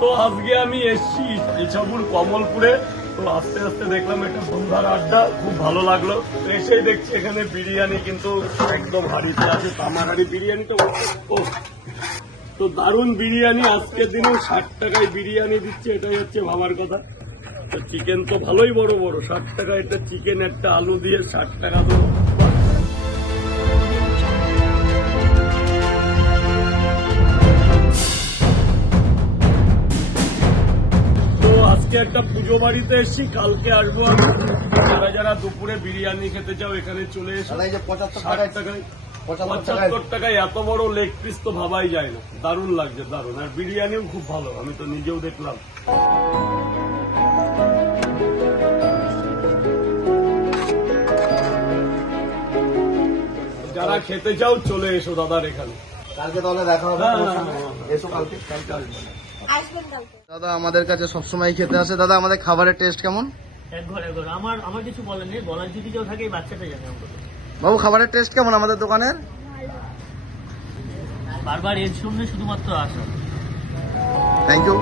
তো আজকে আমি এসছি ইছাপুর কমলপুরে। তো আস্তে আস্তে দেখলাম এটা সন্ধ্যার আড্ডা, খুব ভালো লাগলো। এসেই দেখছি এখানে বিরিয়ানি কিন্তু একদম হাড়িতে আছে, তামা হাড়ি বিরিয়ানি। তো দারুণ বিরিয়ানি আজকের দিনে 60 টাকায় বিরিয়ানি দিচ্ছে, এটাই হচ্ছে ভাবার কথা। তো চিকেন তো ভালোই বড় বড়, 60 টাকা একটা চিকেন, একটা আলু দিয়ে 60 টাকা। তো আজকে একটা পুজো বাড়িতে এসেছি, কালকে আসবো আমি। যারা যারা দুপুরে বিরিয়ানি খেতে চাও এখানে চলে এসো। 60 টাকায় 75 টাকায় এত বড় লেগ পিস তো ভাবাই যায় না। দারুণ লাগছে, দারুণ। আর বিরিয়ানিও খুব ভালো, আমি তো নিজেও দেখলাম। যারা খেতে চাও চলে এসো দাদার এখানে। কালকে তাহলে দেখা হবে। এসো কালকে আসবো। দাদা আমাদের কাছে সবসময় খেতে আসে। দাদা আমাদের খাবারের টেস্ট কেমন? একঘর আমার কিছু বলার নেই, বলার যদি কেউ থাকে এই বাচ্চাটা জানে। বাবু খাবারের টেস্ট কেমন আমাদের দোকানের? বারবার এর জন্য শুধুমাত্র আসা। Thank you.